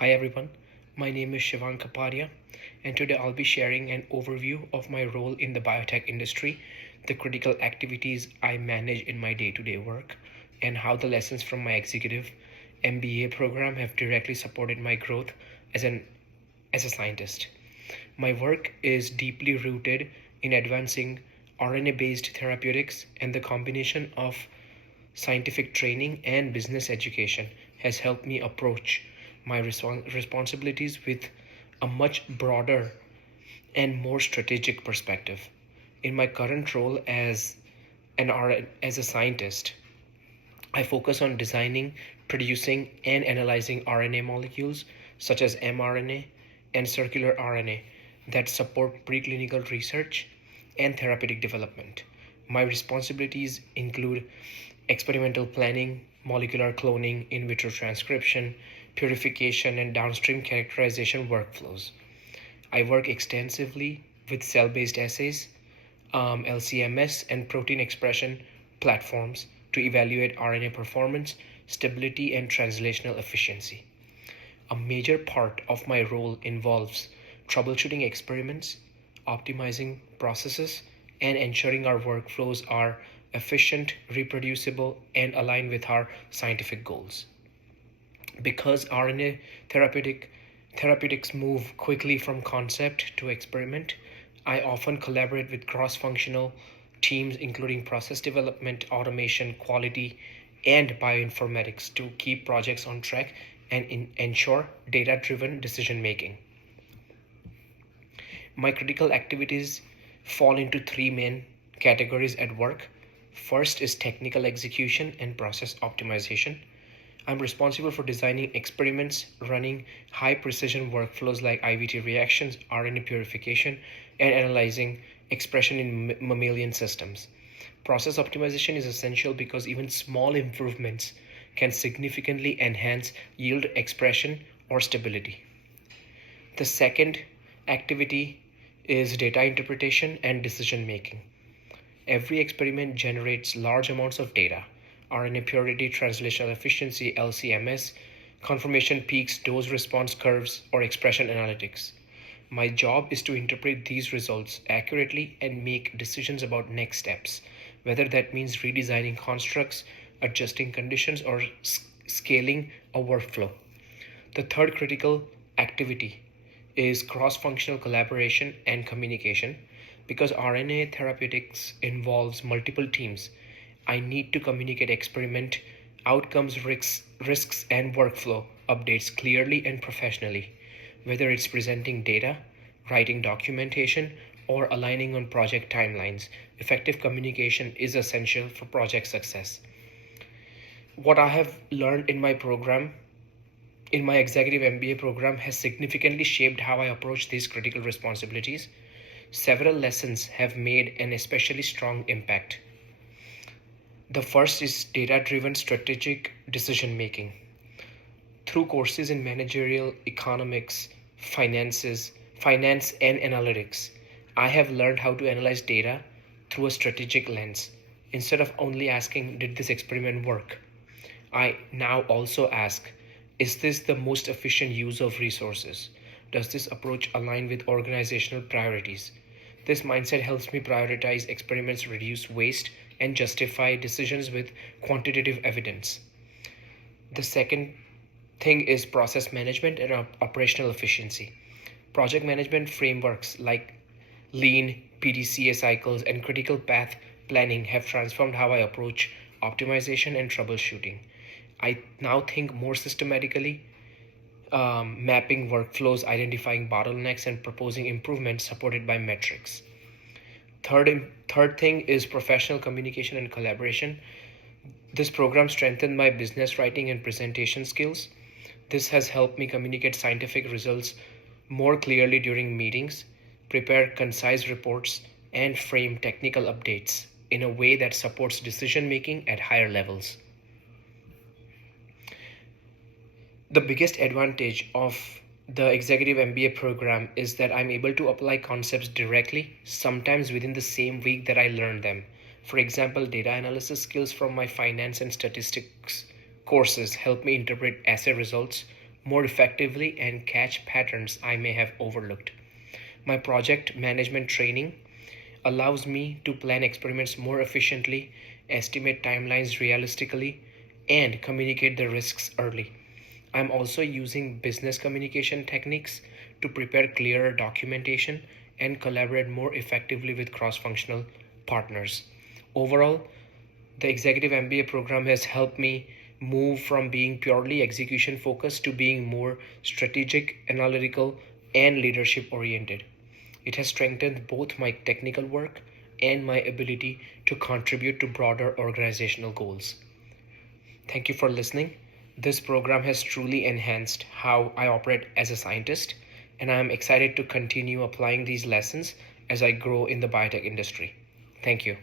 Hi everyone, my name is Shivan Kapadia, and today I'll be sharing an overview of my role in the biotech industry, the critical activities I manage in my day to day work, and how the lessons from my executive MBA program have directly supported my growth as, as a scientist. My work is deeply rooted in advancing RNA based therapeutics, and the combination of scientific training and business education has helped me approach my responsibilities with a much broader and more strategic perspective. In my current role as a scientist, I focus on designing, producing, and analyzing RNA molecules such as mRNA and circular RNA that support preclinical research and therapeutic development. My responsibilities include experimental planning, molecular cloning, in vitro transcription, purification, and downstream characterization workflows. I work extensively with cell based assays, LCMS, and protein expression platforms to evaluate RNA performance, stability, and translational efficiency. A major part of my role involves troubleshooting experiments, optimizing processes, and ensuring our workflows are efficient, reproducible, and aligned with our scientific goals. Because therapeutics move quickly from concept to experiment, I often collaborate with cross-functional teams including process development, automation, quality, and bioinformatics to keep projects on track and ensure data-driven decision making. My critical activities fall into three main categories at work. First is technical execution and process optimization. I'm responsible for designing experiments, running high precision workflows like IVT reactions, RNA purification, and analyzing expression in mammalian systems. Process optimization is essential because even small improvements can significantly enhance yield, expression, or stability. The second activity is data interpretation and decision making. Every experiment generates large amounts of data: RNA purity, translational efficiency, LCMS, conformation peaks, dose response curves, or expression analytics. My job is to interpret these results accurately and make decisions about next steps, whether that means redesigning constructs, adjusting conditions, or scaling a workflow. The third critical activity is cross functional collaboration and communication. Because RNA therapeutics involves multiple teams, I need to communicate experiment outcomes, risks, and workflow updates clearly and professionally. Whether it's presenting data, writing documentation, or aligning on project timelines, effective communication is essential for project success. What I have learned in my executive MBA program, has significantly shaped how I approach these critical responsibilities. Several lessons have made an especially strong impact. The first is data driven strategic decision making. Through courses in managerial economics, finance, and analytics, I have learned how to analyze data through a strategic lens. Instead of only asking, did this experiment work? I now also ask, is this the most efficient use of resources? Does this approach align with organizational priorities? This mindset helps me prioritize experiments, reduce waste, and justify decisions with quantitative evidence. The second thing is process management and operational efficiency. Project management frameworks like Lean, PDCA cycles, and critical path planning have transformed how I approach optimization and troubleshooting. I now think more systematically, mapping workflows, identifying bottlenecks, and proposing improvements supported by metrics. Third thing is professional communication and collaboration. This program strengthened my business writing and presentation skills. This has helped me communicate scientific results more clearly during meetings, prepare concise reports, and frame technical updates in a way that supports decision making at higher levels. The biggest advantage of the executive MBA program is that I'm able to apply concepts directly, sometimes within the same week that I learned them. For example, data analysis skills from my finance and statistics courses help me interpret assay results more effectively and catch patterns I may have overlooked. My project management training allows me to plan experiments more efficiently, estimate timelines realistically, and communicate the risks early. I'm also using business communication techniques to prepare clearer documentation and collaborate more effectively with cross functional partners. Overall, the executive MBA program has helped me move from being purely execution focused to being more strategic, analytical, and leadership oriented. It has strengthened both my technical work and my ability to contribute to broader organizational goals. Thank you for listening. This program has truly enhanced how I operate as a scientist, and I am excited to continue applying these lessons as I grow in the biotech industry. Thank you.